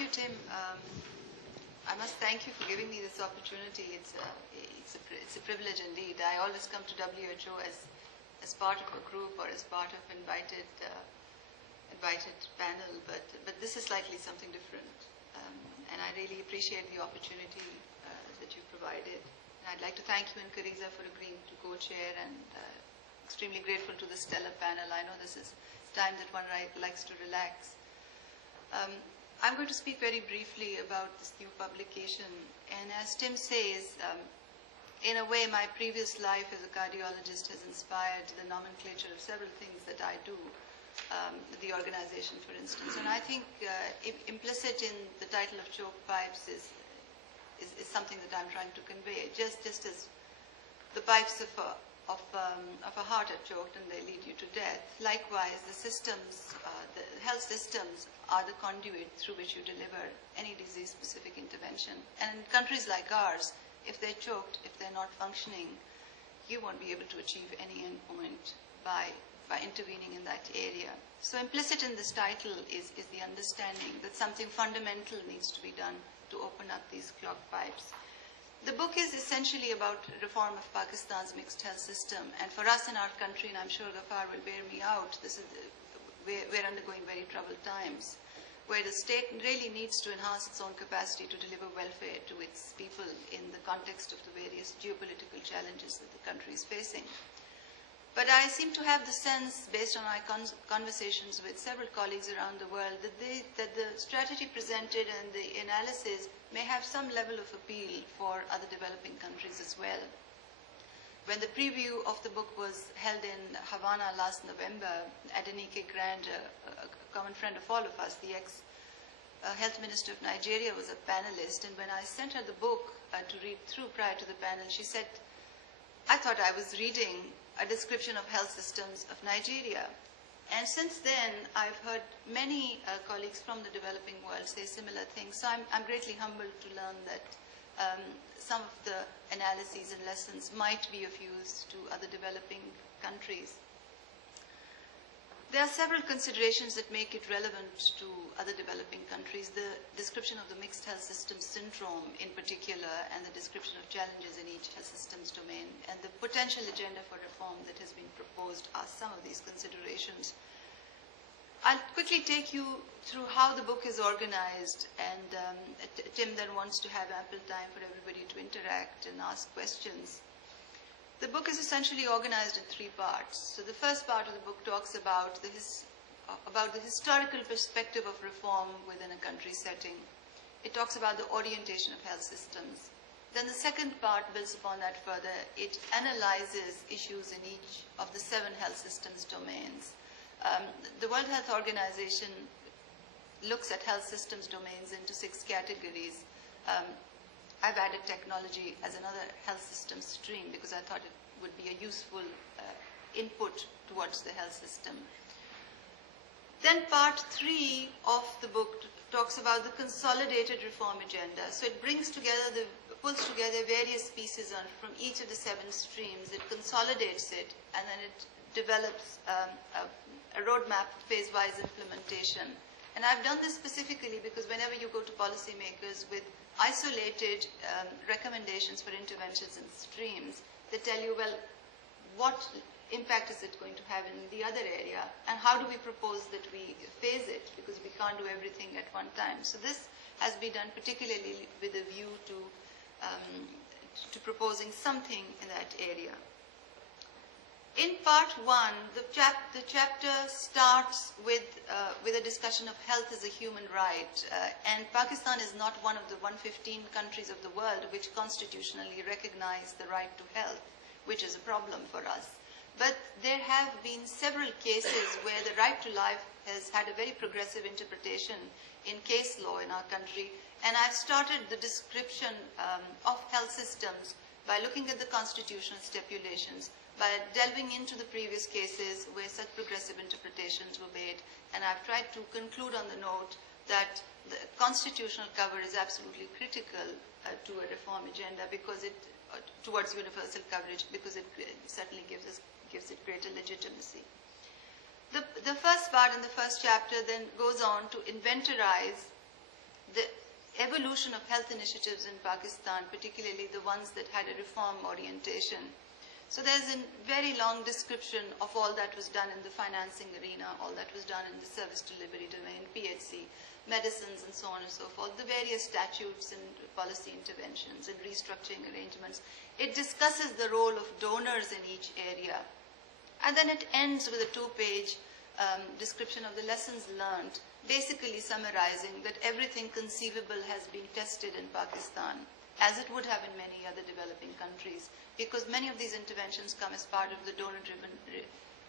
you, Tim. I must thank you for giving me this opportunity. It's a privilege indeed. I always come to WHO as part of a group or as part of invited panel, but this is likely something different. And I really appreciate the opportunity that you provided. And I'd like to thank you and Kariza for agreeing to co-chair, and extremely grateful to the stellar panel. I know this is time that one likes to relax. I'm going to speak very briefly about this new publication. And as Tim says, in a way, my previous life as a cardiologist has inspired the nomenclature of several things that I do, the organization, for instance. And I think implicit in the title of Choke Pipes is something that I'm trying to convey. Just as the pipes of a heart are choked and they lead you to death, likewise, the systems, the health systems are the conduit through which you deliver any disease-specific intervention. And in countries like ours, if they're choked, if they're not functioning, you won't be able to achieve any endpoint by intervening in that area. So implicit in this title is the understanding that something fundamental needs to be done to open up these clogged pipes. The book is essentially about reform of Pakistan's mixed health system. And for us in our country, and I'm sure Ghaffar will bear me out, we're undergoing very troubled times, where the state really needs to enhance its own capacity to deliver welfare to its people in the context of the various geopolitical challenges that the country is facing. But I seem to have the sense, based on my conversations with several colleagues around the world, that the strategy presented and the analysis may have some level of appeal for other developing countries as well. When the preview of the book was held in Havana last November, Adenike Grand, a common friend of all of us, the ex-health minister of Nigeria, was a panelist. And when I sent her the book to read through prior to the panel, she said, I thought I was reading a description of health systems of Nigeria. And since then, I've heard many colleagues from the developing world say similar things. So I'm greatly humbled to learn that some of the analyses and lessons might be of use to other developing countries. There are several considerations that make it relevant to other developing countries. The description of the mixed health systems syndrome in particular, and the description of challenges in each health systems domain, and the potential agenda for reform that has been proposed are some of these considerations. I'll quickly take you through how the book is organized, and Tim then wants to have ample time for everybody to interact and ask questions. The book is essentially organized in three parts. So the first part of the book talks about the historical perspective of reform within a country setting. It talks about the orientation of health systems. Then the second part builds upon that further. It analyzes issues in each of the 7 health systems domains. The World Health Organization looks at health systems domains into 6 categories. I've added technology as another health system stream because I thought it would be a useful input towards the health system. Then part 3 of the book talks about the consolidated reform agenda. So it pulls together various pieces from each of the 7 streams. It consolidates it, and then it develops a roadmap for phase-wise implementation. And I've done this specifically because whenever you go to policymakers with isolated recommendations for interventions in streams, they tell you, well, what impact is it going to have in the other area, and how do we propose that we phase it, because we can't do everything at one time. So this has been done particularly with a view to proposing something in that area. In part 1, the chapter starts with a discussion of health as a human right. And Pakistan is not one of the 115 countries of the world which constitutionally recognize the right to health, which is a problem for us. But there have been several cases where the right to life has had a very progressive interpretation in case law in our country. And I've started the description of health systems by looking at the constitutional stipulations, by delving into the previous cases where such progressive interpretations were made. And I've tried to conclude on the note that the constitutional cover is absolutely critical to a reform agenda because towards universal coverage, because it certainly gives it greater legitimacy. The first part in the first chapter then goes on to inventorize the evolution of health initiatives in Pakistan, particularly the ones that had a reform orientation. So there's a very long description of all that was done in the financing arena, all that was done in the service delivery domain, PHC, medicines, and so on and so forth, the various statutes and policy interventions and restructuring arrangements. It discusses the role of donors in each area. And then it ends with a two-page description of the lessons learned, basically summarizing that everything conceivable has been tested in Pakistan, as it would have in many other developing countries, because many of these interventions come as part of the donor-driven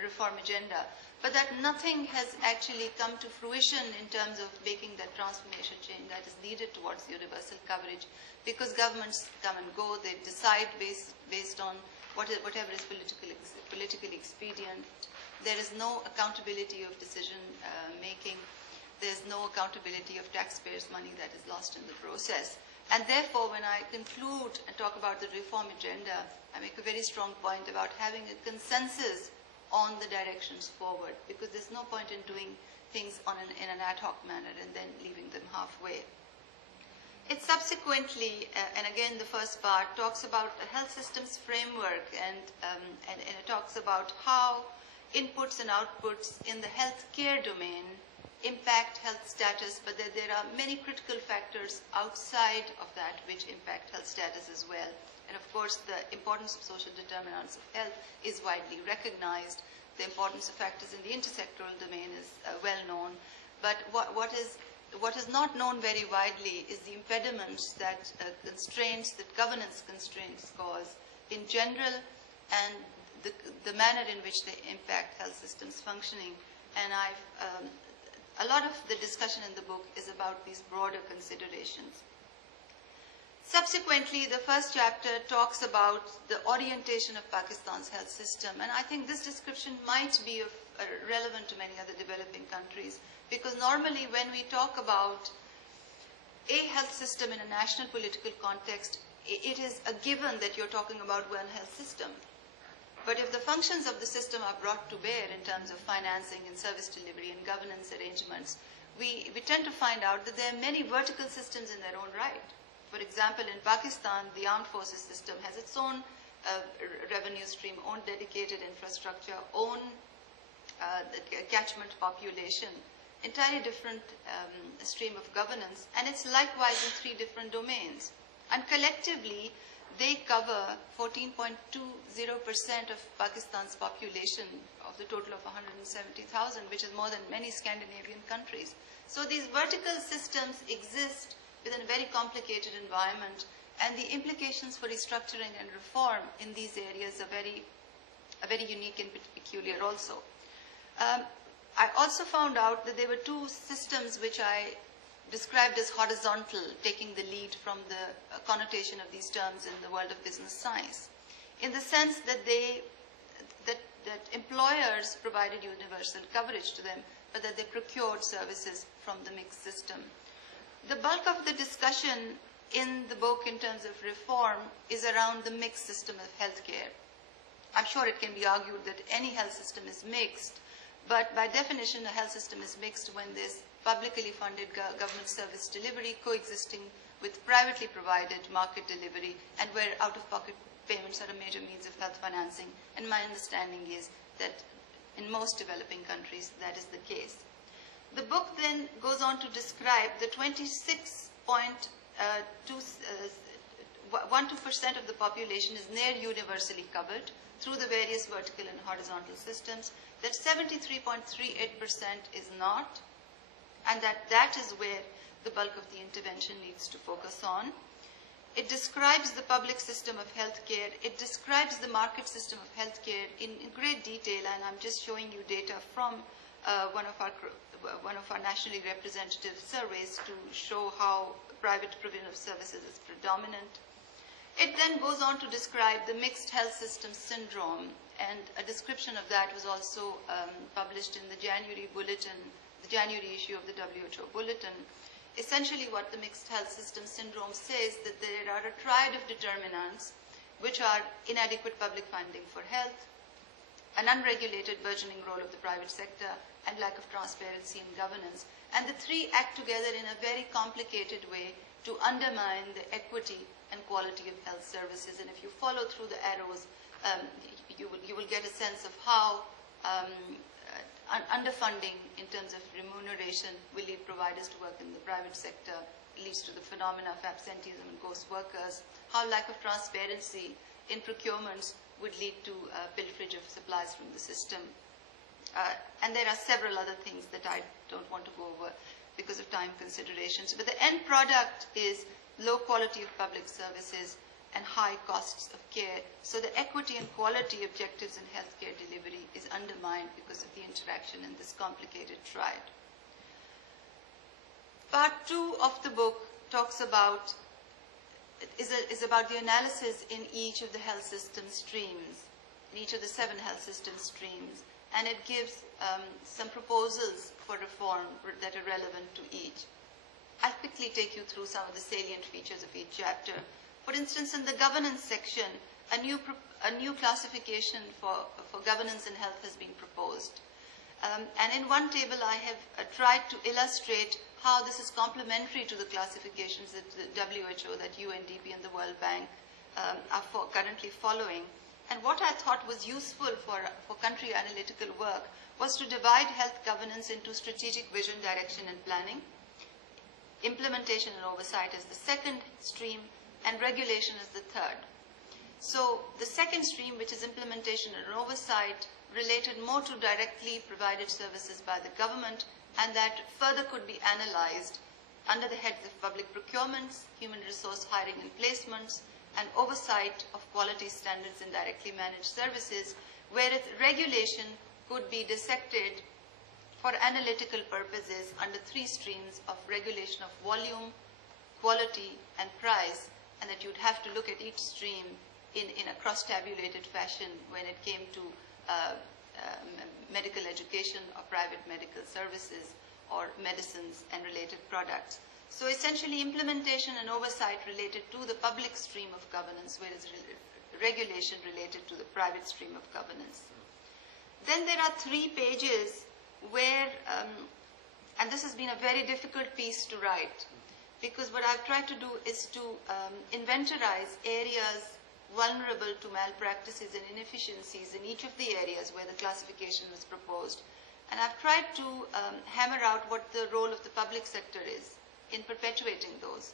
reform agenda, but that nothing has actually come to fruition in terms of making that transformation change that is needed towards universal coverage, because governments come and go, they decide based on whatever is politically expedient. There is no accountability of decision making. There's no accountability of taxpayers' money that is lost in the process. And therefore, when I conclude and talk about the reform agenda, I make a very strong point about having a consensus on the directions forward, because there's no point in doing things in an ad hoc manner and then leaving them halfway. It subsequently, and again the first part, talks about the health systems framework, and it talks about how inputs and outputs in the healthcare domain impact health status, but that there are many critical factors outside of that which impact health status as well. And of course, the importance of social determinants of health is widely recognized. The importance of factors in the intersectoral domain is well known. But what is not known very widely is the impediments that constraints, that governance constraints cause in general, and the manner in which they impact health systems functioning. And a lot of the discussion in the book is about these broader considerations. Subsequently, the first chapter talks about the orientation of Pakistan's health system, and I think this description might be relevant to many other developing countries, because normally when we talk about a health system in a national political context, it is a given that you're talking about one health system. But if the functions of the system are brought to bear in terms of financing and service delivery and governance arrangements, we tend to find out that there are many vertical systems in their own right. For example, in Pakistan, the armed forces system has its own revenue stream, own dedicated infrastructure, own catchment population, entirely different stream of governance, and it's likewise in 3 different domains. And collectively, they cover 14.20% of Pakistan's population, of the total of 170,000, which is more than many Scandinavian countries. So these vertical systems exist within a very complicated environment, and the implications for restructuring and reform in these areas are very unique and peculiar also. I also found out that there were 2 systems which I described as horizontal, taking the lead from the connotation of these terms in the world of business science, in the sense that that employers provided universal coverage to them, but that they procured services from the mixed system. The bulk of the discussion in the book in terms of reform is around the mixed system of healthcare. I'm sure it can be argued that any health system is mixed, but by definition, a health system is mixed when there's publicly funded government service delivery coexisting with privately provided market delivery, and where out-of-pocket payments are a major means of health financing. And my understanding is that in most developing countries, that is the case. The book then goes on to describe the 26.12% of the population is near universally covered through the various vertical and horizontal systems, that 73.38% is not, and that is where the bulk of the intervention needs to focus on. It describes the public system of healthcare. It describes the market system of healthcare in great detail, and I'm just showing you data from one of our nationally representative surveys to show how private provision of services is predominant. It then goes on to describe the mixed health system syndrome, and a description of that was also published in the January bulletin, the January issue of the WHO bulletin. Essentially what the mixed health system syndrome says, that there are a triad of determinants which are inadequate public funding for health, an unregulated burgeoning role of the private sector, and lack of transparency in governance. And the three act together in a very complicated way to undermine the equity and quality of health services. And if you follow through the arrows, you will get a sense of how underfunding in terms of remuneration will lead providers to work in the private sector, leads to the phenomena of absenteeism and ghost workers, how lack of transparency in procurements would lead to pilferage of supplies from the system. And there are several other things that I don't want to go over because of time considerations. But the end product is low quality of public services and high costs of care. So the equity and quality objectives in healthcare delivery is undermined because of the interaction in this complicated triad. Part 2 of the book talks about, is about the analysis in each of the health system streams, in each of the 7 health system streams, and it gives some proposals for reform that are relevant to each. I'll quickly take you through some of the salient features of each chapter. For instance, in the governance section, a new classification for governance and health has been proposed. And in one table, I have tried to illustrate how this is complementary to the classifications that the WHO, that UNDP, and the World Bank are currently following. And what I thought was useful for country analytical work was to divide health governance into strategic vision, direction, and planning, implementation and oversight as the second stream, and regulation as the third. So the second stream, which is implementation and oversight, related more to directly provided services by the government, and that further could be analyzed under the heads of public procurements, human resource hiring and placements, and oversight of quality standards in directly managed services, whereas regulation could be dissected for analytical purposes under 3 streams of regulation of volume, quality, and price, and that you'd have to look at each stream in a cross-tabulated fashion when it came to medical education or private medical services or medicines and related products. So essentially, implementation and oversight related to the public stream of governance, whereas regulation related to the private stream of governance. Then there are 3 pages where, and this has been a very difficult piece to write, because what I've tried to do is to inventorize areas vulnerable to malpractices and inefficiencies in each of the areas where the classification was proposed. And I've tried to hammer out what the role of the public sector is in perpetuating those,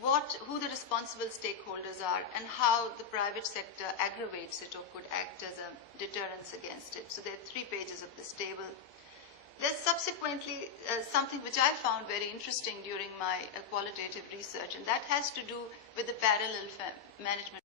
who the responsible stakeholders are, and how the private sector aggravates it or could act as a deterrence against it. So there are 3 pages of this table. There's subsequently something which I found very interesting during my qualitative research, and that has to do with the parallel management